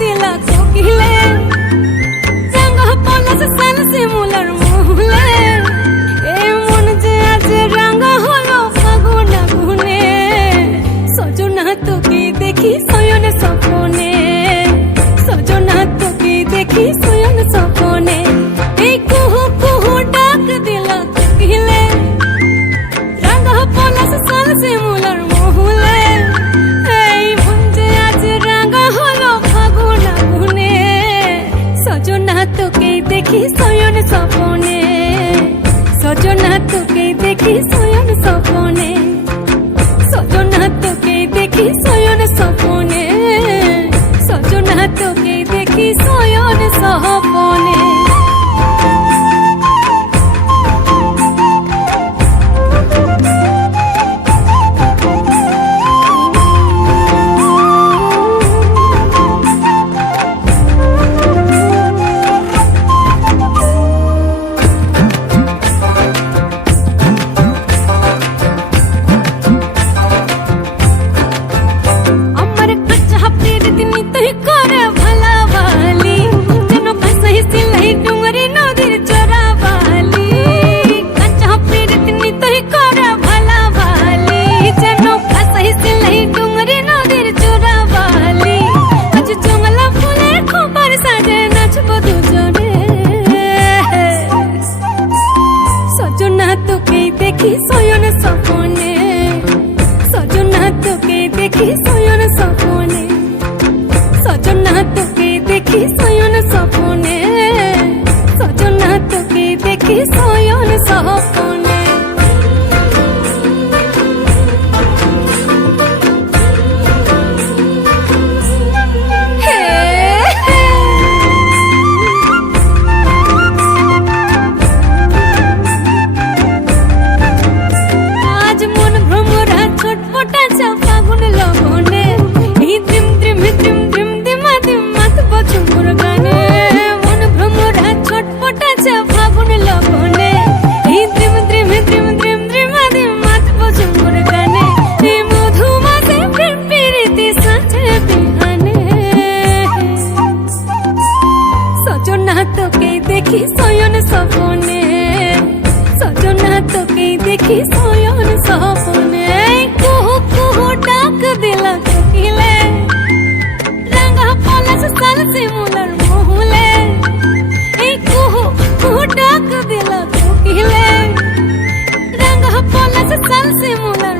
দিলা কোকিলে রঙ পলাশ সাল শিমুলার মহুলে এই মন যে আজ রাঙা হলো ফাগুন আগুনে সজনা তোকে দেখি শয়ন স্বপনে সজনা তোকে দেখি শয়ন স্বপনে এই কুহু কুহু ডাক দিলা কোকিলে রঙ পলাশ সাল শিমুলার মহুলে এই মন যে আজ রাঙা হলো ফাগুন আগুনে সজনা তোকে দেখি শয়ন স্বপনে সজনা তোকে দেখি শয়ন স্বপনে সজনা তোকে দেখি শয়ন স্বপনে সজনা তোকে দেখি শয়ন স্বপনে দেখি শয়ন স্বপনে সজনা তোকে দেখি শয়ন স্বপনে সজনা তোকে দেখি শয়ন স্বপনে সজনা তোকে দেখি শয়ন স্বপনে তোকে দেখি শয়ন স্বপনে সজনা তোকে দেখি শয়ন স্বপনে কুহু কুহু ডাক দিলা কোকিলে রঙা পলাশ সাল শিমুলার মহুলে এই কুহু কুহু ডাক দিলা কোকিলে রঙা পলাশ সাল শিমুলার